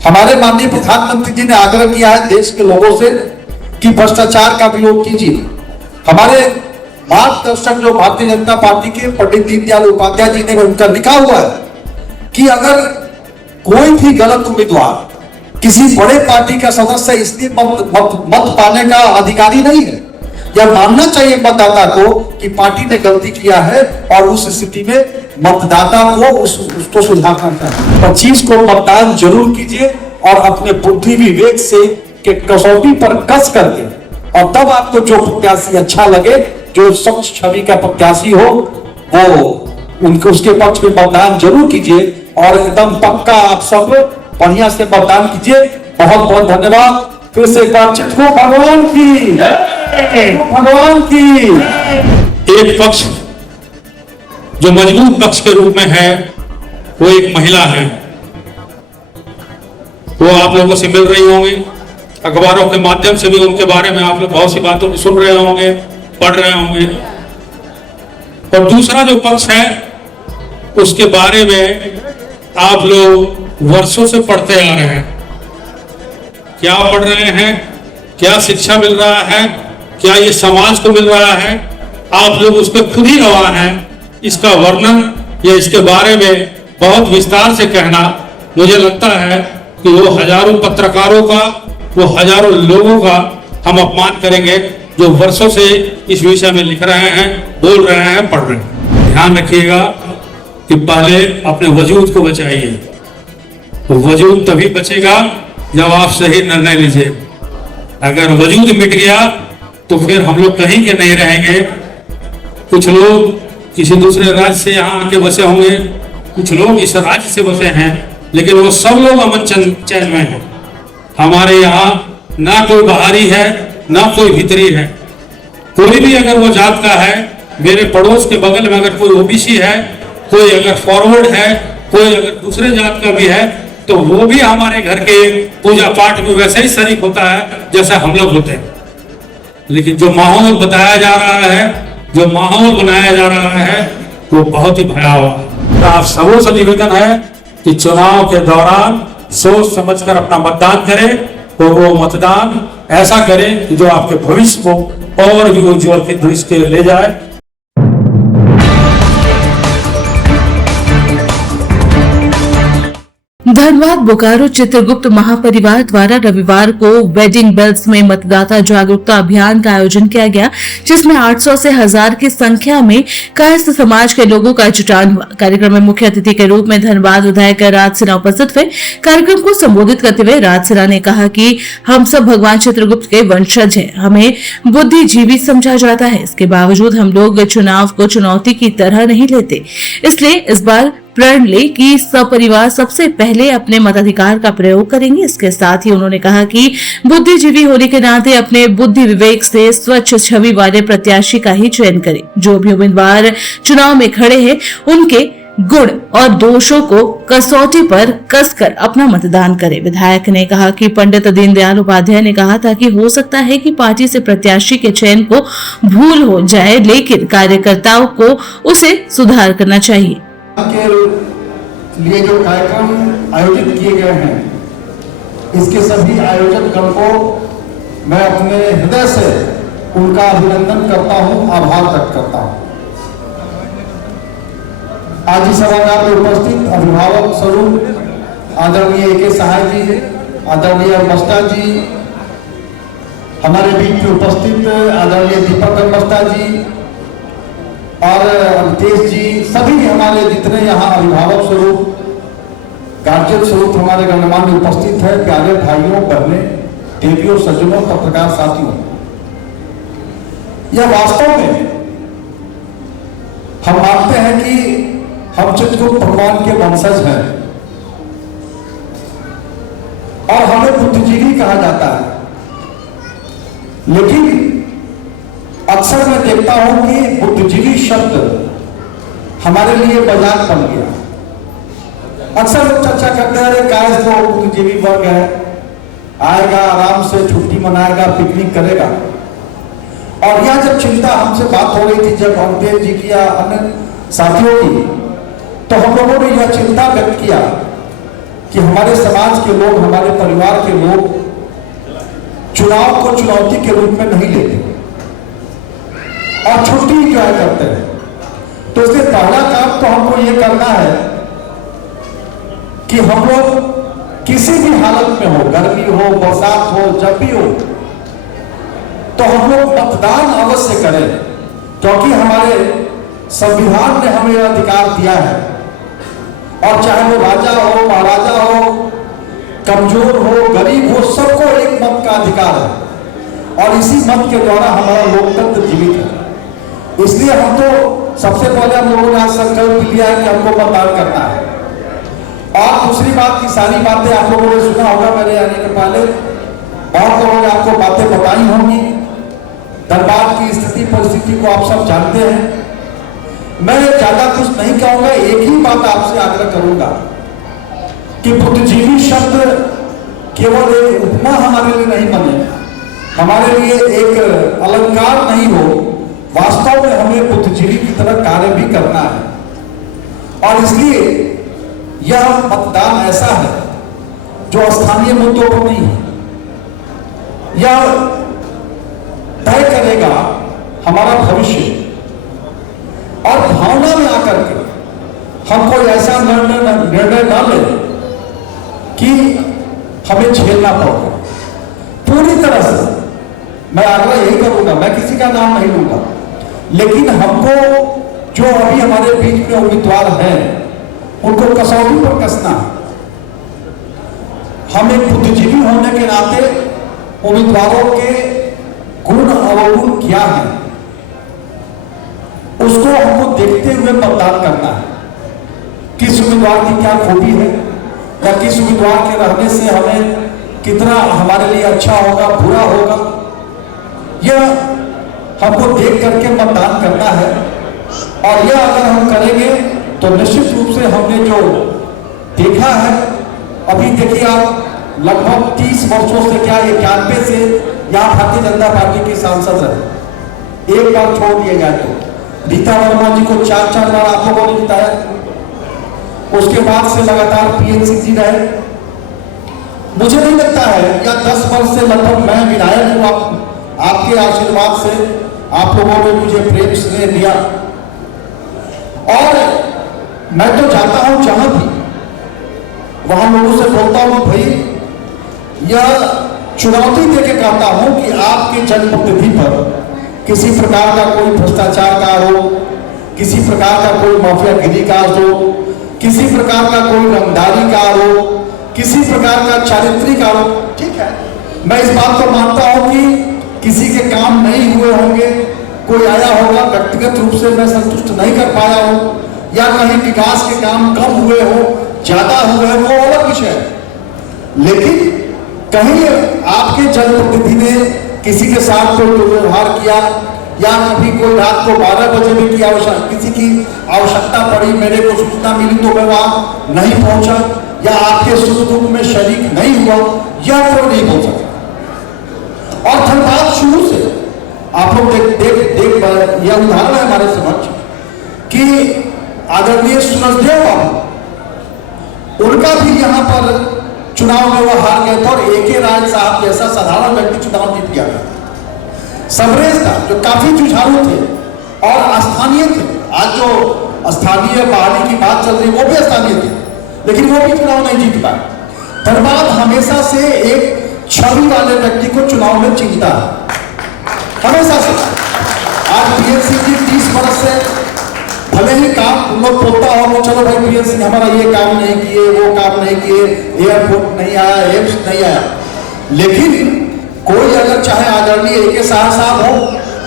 हमारे माननीय प्रधानमंत्री जी ने आग्रह किया है देश के लोगों से कि भ्रष्टाचार का विरोध कीजिए। हमारे मार्गदर्शक जो भारतीय जनता पार्टी के पंडित दीनदयाल उपाध्याय जी ने उनका लिखा हुआ है कि अगर कोई भी गलत उम्मीदवार किसी बड़े पार्टी का सदस्य इसलिए मत पाने का अधिकारी नहीं है, यह मानना चाहिए मतदाता को कि पार्टी ने गलती किया है और उस स्थिति में मतदाता को उसको सुधारना चाहिए। 25 को मतदान जरूर कीजिए और अपने बुद्धि विवेक से के कसौटी पर कस करके, और तब आपको जो प्रत्याशी अच्छा लगे, जो स्वच्छ छवि का प्रत्याशी हो, वो उनको उसके पक्ष में मतदान जरूर कीजिए और एकदम पक्का आप सब बढ़िया से मतदान कीजिए। बहुत बहुत धन्यवाद। फिर से एक बार चिट्ठू भगवान की, भगवान की। एक पक्ष जो मजबूत पक्ष के रूप में है वो एक महिला है, वो आप लोगों से मिल रही होंगी, अखबारों के माध्यम से भी उनके बारे में आप लोग बहुत सी बातों सुन रहे होंगे, पढ़ रहे होंगे। और दूसरा जो पक्ष है उसके बारे में आप लोग वर्षों से पढ़ते आ रहे हैं। क्या पढ़ रहे हैं, क्या शिक्षा मिल रहा है, क्या ये समाज को मिल रहा है, आप लोग उस पर खुद ही गवाह हैं। इसका वर्णन या इसके बारे में बहुत विस्तार से कहना, मुझे लगता है कि वो हजारों पत्रकारों का, वो हजारों लोगों का हम अपमान करेंगे जो वर्षों से इस विषय में लिख रहे हैं, बोल रहे हैं, पढ़ रहे हैं। ध्यान रखिएगा कि पहले अपने वजूद को बचाइए। तो वजूद तभी बचेगा जब आप सही निर्णय लीजिए। अगर वजूद मिट गया तो फिर हम लोग कहीं के नहीं रहेंगे। कुछ लोग किसी दूसरे राज्य से यहाँ आके बसे होंगे, कुछ लोग इस राज्य से बसे हैं, लेकिन वो सब लोग अमन चैन में हैं। हमारे यहाँ ना कोई बाहरी है ना कोई भीतरी है। कोई भी अगर वो जात का है, मेरे पड़ोस के बगल में अगर कोई ओबीसी है, कोई अगर फॉरवर्ड है, कोई अगर दूसरे जात का भी है, तो वो भी हमारे घर के पूजा पाठ में वैसे ही शरीक होता है जैसा हम लोग होते हैं। लेकिन जो माहौल बताया जा रहा है, जो माहौल बनाया जा रहा है, वो बहुत ही भयावह है। आप सबों से निवेदन है कि चुनाव के दौरान सोच समझकर अपना मतदान करें और वो मतदान ऐसा करें कि जो आपके भविष्य को और भी उज्जवल की दृष्टि ले जाए। धनबाद बोकारो चित्रगुप्त महापरिवार द्वारा रविवार को वेडिंग बेल्स में मतदाता जागरूकता अभियान का आयोजन किया गया, जिसमें 800 से 1000 की संख्या में कायस्थ समाज के लोगों का जुटान हुआ। कार्यक्रम में मुख्य अतिथि के रूप में धनबाद विधायक राज सिन्हा उपस्थित हुए। कार्यक्रम को संबोधित करते हुए राज सिन्हा ने कहा कि हम सब भगवान चित्रगुप्त के वंशज हैं, हमें बुद्धिजीवी समझा जाता है, इसके बावजूद हम लोग चुनाव को चुनौती की तरह नहीं लेते। इसलिए इस बार प्रण ले कि सपरिवार सबसे पहले अपने मताधिकार का प्रयोग करेंगे। इसके साथ ही उन्होंने कहा कि बुद्धिजीवी होने के नाते अपने बुद्धि विवेक से स्वच्छ छवि वाले प्रत्याशी का ही चयन करें। जो भी उम्मीदवार चुनाव में खड़े हैं, उनके गुण और दोषों को कसौटी पर कसकर अपना मतदान करें। विधायक ने कहा कि पंडित दीनदयाल उपाध्याय ने कहा था कि हो सकता है कि पार्टी से प्रत्याशी के चयन को भूल हो जाए, लेकिन कार्यकर्ताओं को उसे सुधार करना चाहिए। के लिए जो कार्यक्रम आयोजित किए गए हैं, इसके सभी आयोजक गण को मैं अपने हृदय से उनका अभिनंदन करता हूं, आभार व्यक्त करता हूं। आज इस सभागार में उपस्थित अभिभावक स्वरूप आदरणीय ए.के. सहाय जी, आदरणीय मस्ता जी, हमारे बीच में उपस्थित आदरणीय दीपक मस्ता जी और अमितेश जी, सभी हमारे जितने यहाँ अभिभावक स्वरूप, गार्जियन स्वरूप हमारे गणमान्य उपस्थित है, प्यारे भाइयों बहनें, देवियों, सज्जनों, पत्रकार साथियों, यह वास्तव में हम मानते हैं कि हम चित्रगुप्त भगवान के वंशज हैं और हमें बुद्धिजीवी कहा जाता है। लेकिन अक्सर मैं देखता हूं कि बुद्धिजीवी शब्द हमारे लिए मजाक बन गया। अक्सर लोग चर्चा करते हैं, अरे काश तो बुद्धिजीवी वर्ग है, आएगा आराम से छुट्टी मनाएगा, पिकनिक करेगा। और यह जब चिंता हमसे बात हो रही थी, जब अमितेश जी की या अन्य साथियों की, तो हम लोगों ने यह चिंता व्यक्त किया कि हमारे समाज के लोग, हमारे परिवार के लोग चुनाव को चुनौती के रूप में नहीं लेते और छुट्टी इंजॉय करते हैं। तो इसलिए पहला काम तो हमको ये करना है कि हम लोग किसी भी हालत में हो, गर्मी हो, बरसात हो, जब भी हो, तो हम लोग मतदान अवश्य करें, क्योंकि हमारे संविधान ने हमें अधिकार दिया है। और चाहे वो राजा हो, महाराजा हो, कमजोर हो, गरीब हो, सबको एक मत का अधिकार है और इसी मत के द्वारा हमारा लोकतंत्र जीवित है। इसलिए हम तो सबसे पहले हम लोगों ने आज संकल्प लिया है कि हमको मतदान करना है। और दूसरी बात की सारी बातें आप लोगों ने सुना होगा मेरे आने के पहले, बहुत लोगों ने आपको बातें बताई होंगी। धनबाद की स्थिति परिस्थिति को आप सब जानते हैं। मैं ज्यादा कुछ नहीं कहूंगा, एक ही बात आपसे आग्रह करूंगा कि बुद्धिजीवी शब्द केवल एक उपमा हमारे लिए नहीं बने, हमारे लिए एक अलंकार नहीं हो, वास्तव में हमें बुद्धिजीवी की तरह कार्य भी करना है। और इसलिए यह मतदान ऐसा है जो स्थानीय मुद्दों पर नहीं है, यह तय करेगा हमारा भविष्य। और भावना में आकर के हम कोई ऐसा निर्णय न ले कि हमें झेलना पड़ेगा। पूरी तरह से मैं आग्रह यही करूंगा, मैं किसी का नाम नहीं लूंगा, लेकिन हमको जो अभी हमारे बीच में उम्मीदवार हैं उनको कसौटी पर कसना। हम एक बुद्धिजीवी होने के नाते उम्मीदवारों के गुण अवगुण क्या है उसको हमको देखते हुए मतदान करना है। किस उम्मीदवार की क्या खूबी है या किस उम्मीदवार के रहने से हमें कितना हमारे लिए अच्छा होगा, बुरा होगा, यह हमको देख करके मतदान करना है। और यह अगर हम करेंगे तो निश्चित रूप से हमने जो देखा है, अभी देखिए आप लगभग 30 वर्षों से, क्या 91 से यहाँ भारतीय जनता पार्टी के सांसद रहे। एक बार छोड़ दिया जाए तो रीता वर्मा जी को 4 बार आप लोगों ने जिताया। उसके बाद से लगातार पीएन सिंह जी रहे। मुझे नहीं लगता है, या 10 वर्ष से लगभग मैं विधायक हूं। आपके आशीर्वाद से आप लोगों ने मुझे प्रेम स्नेह दिया और मैं तो जाता हूं जहां भी, वहां लोगों से बोलता हूं भाई यह चुनौती देके कहता हूं कि आपके जनप्रतिनिधि पर किसी प्रकार का कोई भ्रष्टाचार का आरोप, किसी प्रकार का कोई माफियागिरी का आरोप, किसी प्रकार का कोई रंगदारी का आरोप, किसी प्रकार का चारित्रिक आरोप, ठीक है, मैं इस बात को मानता हूं कि किसी के काम नहीं हुए होंगे, कोई आया होगा, व्यक्तिगत रूप से मैं संतुष्ट नहीं कर पाया हूं, या कहीं विकास के काम कम हुए हो, ज्यादा हुए हो, वो अलग विषय है। लेकिन कहीं आपके जनप्रतिनिधि ने किसी के साथ कोई दुर्व्यवहार किया, या कभी कोई रात को 12 बजे भी किसी की आवश्यकता पड़ी, मेरे को सूचना मिली तो मैं वहां नहीं पहुंचा, या आपके सुख दुख में शरीक नहीं हुआ, यह कोई नहीं बोल सकता। और धनबाद शुरू से आप लोग देख यह उदाहरण है हमारे समक्ष कि आदरणीय सूरजदेव बाबू, उनका भी यहाँ पर चुनाव में वो हार गए थे और AK राय साहब जैसा साधारण व्यक्ति चुनाव जीत गया था। सबरेज था जो काफी जुझारू थे और स्थानीय थे। आज जो स्थानीय बहाली की बात चल रही वो भी स्थानीय थे, लेकिन वो भी चुनाव नहीं जीत पाए। धनबाद हमेशा से एक छवि वाले व्यक्ति को चुनाव में चिंता है, हमेशा से। आज पीएन सिंह जी 30 वर्ष से भले ही काम लोग बोलता हो, चलो भाई पीएन सिंह हमारा ये काम नहीं किए, वो काम नहीं किए, एयरपोर्ट नहीं आया, एम्स नहीं आया, लेकिन कोई अगर चाहे आदरणीय AK शाह साहब हो,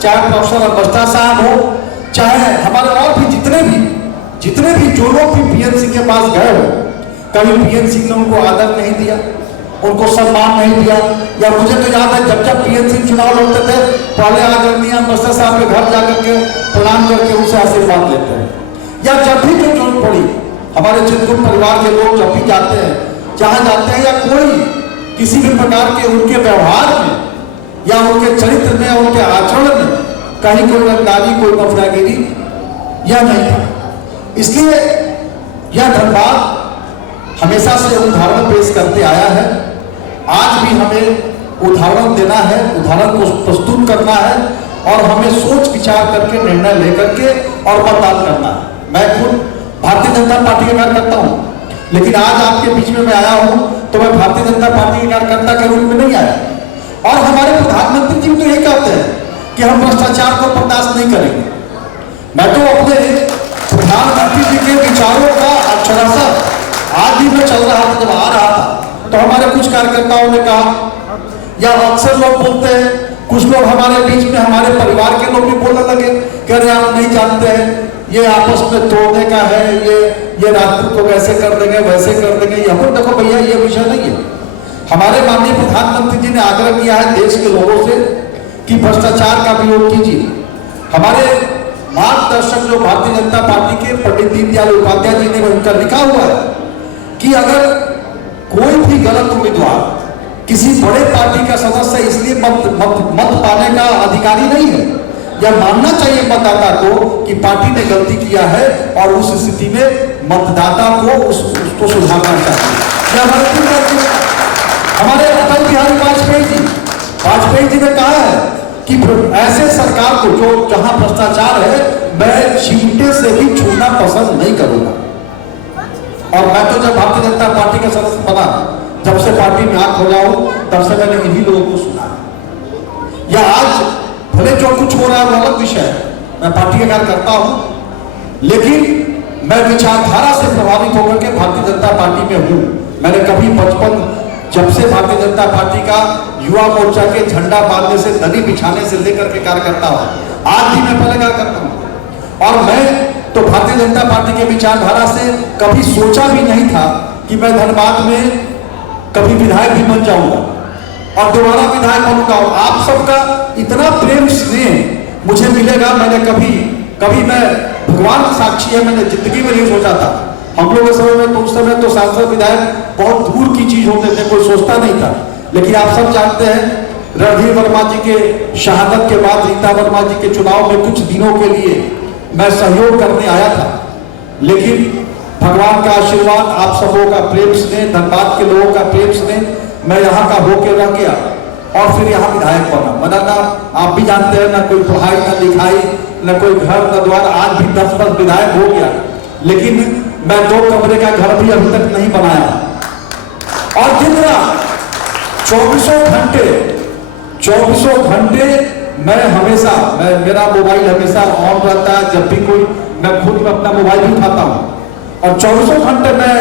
चाहे प्रोफेसर अवस्था साहब हो, चाहे हमारे और भी जितने भी जो लोग भी पीएन सिंह के पास गए हो, कभी पीएन सिंह ने उनको आदर नहीं दिया, उनको सम्मान नहीं दिया। या मुझे तो याद है जब पीएन सिंह चुनाव लड़ते थे, पहले आदरणीय अवस्था साहब के घर जाकर के प्रणाम करके उनसे आशीर्वाद लेते हैं। या जब भी जो जरूरत पड़ी, हमारे चित्रकूट परिवार के लोग जब भी जाते हैं, जहां जाते हैं, या कोई किसी भी प्रकार के उनके व्यवहार में या उनके चरित्र में, उनके आचरण में कहीं कोई रंगदारी, कोई मफियागिरी यह नहीं था। इसलिए यह धनबाद हमेशा से उदाहरण पेश करते आया है। आज भी हमें उदाहरण देना है, उदाहरण को प्रस्तुत करना है और हमें सोच विचार करके निर्णय लेकर के और मतदान करना है। मैं खुद भारतीय जनता पार्टी का कार्यकर्ता हूं, लेकिन आज आपके बीच में मैं आया हूं तो मैं भारतीय जनता पार्टी के कार्यकर्ता के रूप में नहीं आया। और हमारे प्रधानमंत्री जी तो यही कहते हैं कि हम भ्रष्टाचार को बर्दाश्त नहीं करेंगे। मैं तो अपने प्रधानमंत्री जी के विचारों का अक्षरशः आज भी मैं चल रहा था, जब आ रहा था तो हमारे कुछ कार्यकर्ताओं ने कहा, या अक्सर लोग बोलते हैं, कुछ लोग हमारे बीच में हमारे परिवार के लोग भी बोलने लगे, कह रहे आप नहीं जानते हैं ये आपस में तोड़ने का है, ये राजपूत को वैसे कर देंगे वैसे कर देंगे। यहाँ देखो भैया, ये विषय नहीं है। हमारे माननीय प्रधानमंत्री जी ने आग्रह किया है देश के लोगों से कि भ्रष्टाचार का विरोध कीजिए। हमारे मार्गदर्शक जो भारतीय जनता पार्टी के पंडित दीनदयाल उपाध्याय जी ने उनका लिखा हुआ है कि अगर कोई भी गलत उम्मीदवार किसी बड़े पार्टी का सदस्य इसलिए मत पाने का अधिकारी नहीं है, या मानना चाहिए मतदाता को कि पार्टी ने गलती किया है और उस स्थिति में मतदाता को उसको सुधारना चाहिए। हमारे अटल बिहारी वाजपेयी जी ने कहा है कि ऐसे सरकार को जो जहां भ्रष्टाचार है मैं चींटे से भी छूना पसंद नहीं करूंगा। और मैं तो जब भारतीय जनता पार्टी का सदस्य बना, जब से पार्टी में आंख हो जाऊं तब से मैंने इन्हीं लोगों को सुना। या आज भले जो कुछ हो रहा है वो अलग विषय है, मैं पार्टी का कार्य करता हूं, लेकिन मैं विचारधारा से प्रभावित होकर के भारतीय जनता पार्टी में हूं। मैंने कभी बचपन जब से भारतीय जनता पार्टी का युवा मोर्चा के झंडा बांधने से, दरी बिछाने से लेकर के कार्य करता हूं। आज भी मैं पहले कार्य करता हूं और मैं तो भारतीय जनता पार्टी के विचारधारा से कभी सोचा भी नहीं था कि मैं धनबाद में कभी विधायक भी बन जाऊंगा और दोबारा विधायक बनूंगा। और आप सबका इतना प्रेम स्नेह मुझे मिलेगा, मैंने कभी मैं भगवान साक्षी है, मैंने जिंदगी में नहीं सोचा था। हम लोग के समय में तो उस समय तो सांसद विधायक बहुत दूर की चीज होते थे, कोई सोचता नहीं था। लेकिन आप सब जानते हैं रणधीर वर्मा जी के शहादत के बाद रीता वर्मा जी के चुनाव में कुछ दिनों के लिए मैं सहयोग करने आया था, लेकिन भगवान का आशीर्वाद, आप सबों का प्रेम स्नेह, धनबाद के लोगों का प्रेम स्नेह, मैं यहाँ का होके रह गया और फिर यहाँ विधायक बना ना। आप भी जानते हैं ना कोई पढ़ाई ना लिखाई ना कोई घर ना द्वार, आज भी 10 विधायक हो गया, लेकिन मैं 2 कमरे का घर भी अभी तक नहीं बनाया। और दिन रात 24 घंटे मेरा मोबाइल हमेशा ऑन रहता है। जब भी कोई, मैं खुद अपना मोबाइल भी उठाता हूं और 24 घंटे मैं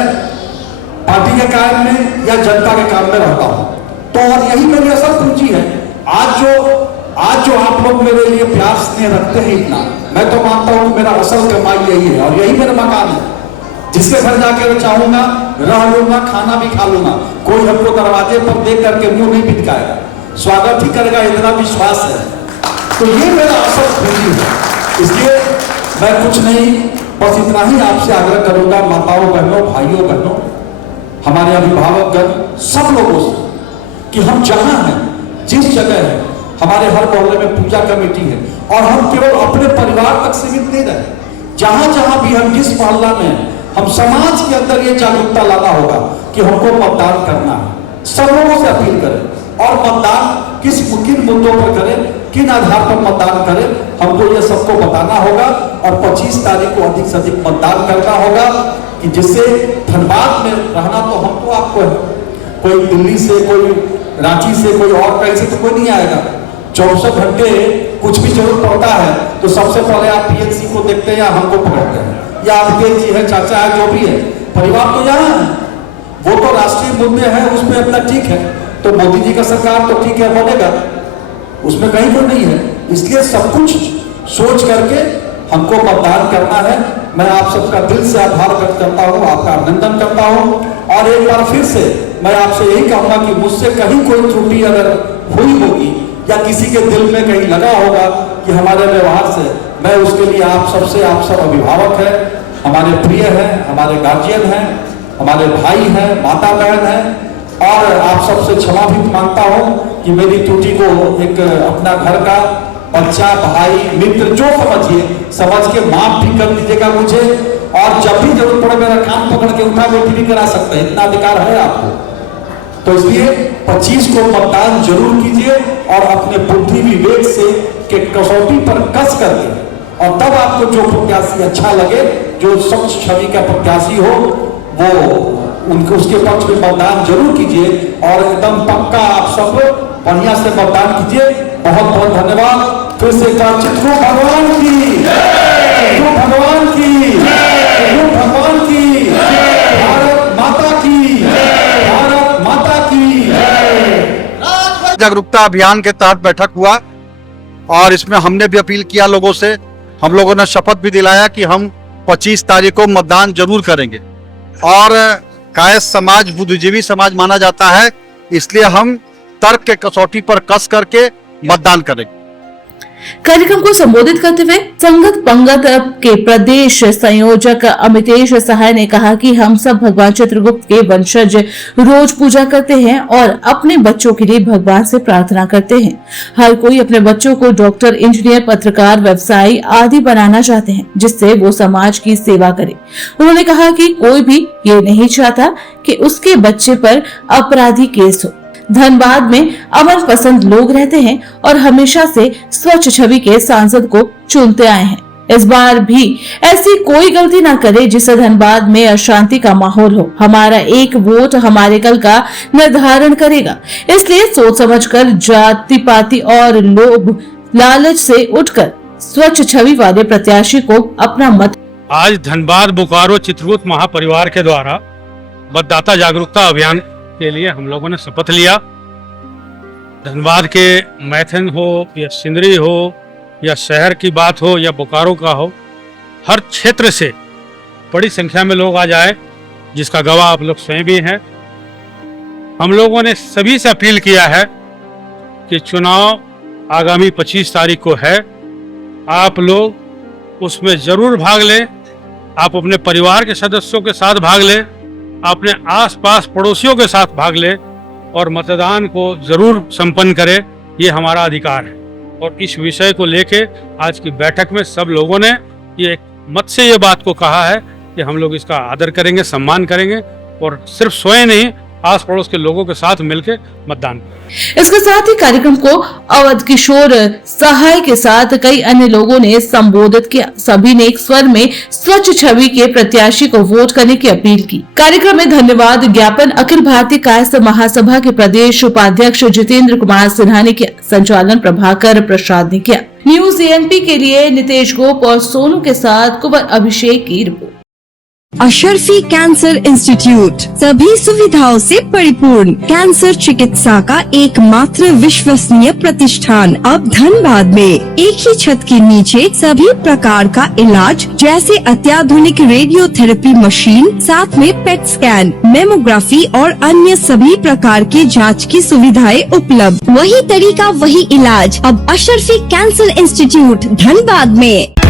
पार्टी के काम में या जनता के काम में रहता हूं। तो और यही मेरी असल पूंजी है। आज जो आप लोग मेरे लिए प्यार स्नेह रखते हैं इतना, मैं तो मानता हूं कि मेरा असल कमाई यही है और यही मेरा मकान है, जिसके घर जाके मैं चाहूंगा रह लूंगा, खाना भी खा लूंगा। कोई हमको दरवाजे पर देख करके मुंह नहीं बिटकाएगा, स्वागत ही करेगा, इतना विश्वास है। तो ये मेरा असल पूंजी है। इसलिए मैं कुछ नहीं, बस इतना ही आपसे आग्रह करूंगा, माताओं बहनों, भाइयों बहनों, हमारे अभिभावकगण, सब लोगों से, कि हम जहां हैं, जिस जगह है, हमारे हर मोहल्ले में पूजा कमेटी है और हम केवल अपने परिवार तक सीमित नहीं रहे। जहां जहां भी हम, जिस मोहल्ला में, हम समाज के अंदर ये जागरूकता लाना होगा कि हमको मतदान करना है। सब लोगों से अपील करें और मतदान किन मुद्दों पर करें, किन आधार पर मतदान करें, हमको ये सबको बताना होगा और 25 तारीख को अधिक से अधिक मतदान करना होगा, कि जिससे धनबाद में रहना तो हमको आपको है, कोई दिल्ली से, कोई रांची से, कोई और कहीं से तो कोई नहीं आएगा। 24 घंटे कुछ भी जरूरत पड़ता है तो सबसे पहले आप पीएचसी को देखते हैं या हमको पकड़ते हैं, या अभिदेव जी है, चाचा है, जो भी है, परिवार तो यहाँ है। वो तो राष्ट्रीय मुद्दे हैं, उसमें अपना ठीक है, तो मोदी जी का सरकार तो ठीक है, बनेगा, उसमें कहीं कोई नहीं है। इसलिए सब कुछ सोच करके हमको मतदान करना है। मैं आप सबका दिल से आभार व्यक्त करता हूँ, आपका अभिनंदन करता हूँ और एक बार फिर से मैं आपसे यही कहूंगा कि मुझसे कहीं कोई त्रुटि अगर हुई होगी या किसी के दिल में कहीं लगा होगा कि हमारे व्यवहार से, मैं उसके लिए आप सब अभिभावक हैं, हमारे प्रिय हैं, हमारे गार्जियन हैं, हमारे भाई हैं, माता बहन हैं, और आप सबसे क्षमा भी मांगता हूं कि मेरी त्रुटि को एक अपना घर का बच्चा, भाई, मित्र, जो समझिए, समझ के माफ भी कर दीजिएगा मुझे। और जब भी जरूरत पड़े मेरा कान पकड़ के उठा बैठी भी करा सकते हैं, इतना अधिकार है आपको। तो इसलिए 25 को मतदान जरूर कीजिए और अपने बुद्धि विवेक से के कसौटी पर कस करके, और तब आपको जो प्रत्याशी अच्छा लगे, जो स्वच्छ छवि का प्रत्याशी हो, वो उनको उसके पक्ष में मतदान जरूर कीजिए और एकदम पक्का आप सब बढ़िया से मतदान कीजिए। बहुत बहुत धन्यवाद। फिर से एक बार चित्रकूट भगवान की, चित्रकूट भगवान की, चित्रकूट भगवान की, भारत माता की, भारत माता की। जागरूकता अभियान के तहत बैठक हुआ और इसमें हमने भी अपील किया लोगों से, हम लोगों ने शपथ भी दिलाया कि हम 25 तारीख को मतदान जरूर करेंगे। और कायस्थ समाज बुद्धिजीवी समाज माना जाता है, इसलिए हम तर्क के कसौटी पर कस करके मतदान करेंगे। कार्यक्रम को संबोधित करते हुए संगत पंगत के प्रदेश संयोजक अमितेश सहाय ने कहा कि हम सब भगवान चित्रगुप्त के वंशज रोज पूजा करते हैं और अपने बच्चों के लिए भगवान से प्रार्थना करते हैं। हर कोई अपने बच्चों को डॉक्टर, इंजीनियर, पत्रकार, व्यवसायी आदि बनाना चाहते हैं, जिससे वो समाज की सेवा करे। उन्होंने कहा कि कोई भी ये नहीं चाहता कि उसके बच्चे पर अपराधी केस हो। धनबाद में अमन पसंद लोग रहते हैं और हमेशा से स्वच्छ छवि के सांसद को चुनते आए हैं। इस बार भी ऐसी कोई गलती न करे जिससे धनबाद में अशांति का माहौल हो। हमारा एक वोट हमारे कल का निर्धारण करेगा, इसलिए सोच समझकर जाति पाति और लोभ लालच से उठकर स्वच्छ छवि वाले प्रत्याशी को अपना मत। आज धनबाद बोकारो चित्रकूट महापरिवार के द्वारा मतदाता जागरूकता अभियान के लिए हम लोगों ने शपथ लिया। धनबाद के मैथन हो या सिंदरी हो या शहर की बात हो या बोकारो का हो, हर क्षेत्र से बड़ी संख्या में लोग आ जाए, जिसका गवाह आप लोग स्वयं भी हैं। हम लोगों ने सभी से अपील किया है कि चुनाव आगामी 25 तारीख को है, आप लोग उसमें जरूर भाग लें। आप अपने परिवार के सदस्यों के साथ भाग लें, अपने आसपास पड़ोसियों के साथ भाग ले और मतदान को जरूर संपन्न करें। ये हमारा अधिकार है। और इस विषय को लेके आज की बैठक में सब लोगों ने ये मत से ये बात को कहा है कि हम लोग इसका आदर करेंगे, सम्मान करेंगे और सिर्फ स्वयं नहीं, आस पड़ोस के लोगों के साथ मिलकर मतदान करें। इसके साथ ही कार्यक्रम को अवध किशोर सहाय के साथ कई अन्य लोगों ने संबोधित किया। सभी ने एक स्वर में स्वच्छ छवि के प्रत्याशी को वोट करने की अपील की। कार्यक्रम में धन्यवाद ज्ञापन अखिल भारतीय कायस्थ महासभा के प्रदेश उपाध्यक्ष जितेंद्र कुमार सिन्हा ने किया। संचालन प्रभाकर प्रसाद ने किया। न्यूज एएनपी के लिए नितेश गोप और सोनू के साथ कुंवर अभिषेक की रिपोर्ट। अशरफी कैंसर इंस्टीट्यूट सभी सुविधाओं से परिपूर्ण कैंसर चिकित्सा का एकमात्र विश्वसनीय प्रतिष्ठान अब धनबाद में एक ही छत के नीचे सभी प्रकार का इलाज जैसे अत्याधुनिक रेडियोथेरेपी मशीन, साथ में पेट स्कैन, मेमोग्राफी और अन्य सभी प्रकार के जांच की सुविधाएं उपलब्ध। वही तरीका वही इलाज अब अशरफी कैंसर इंस्टीट्यूट धनबाद में।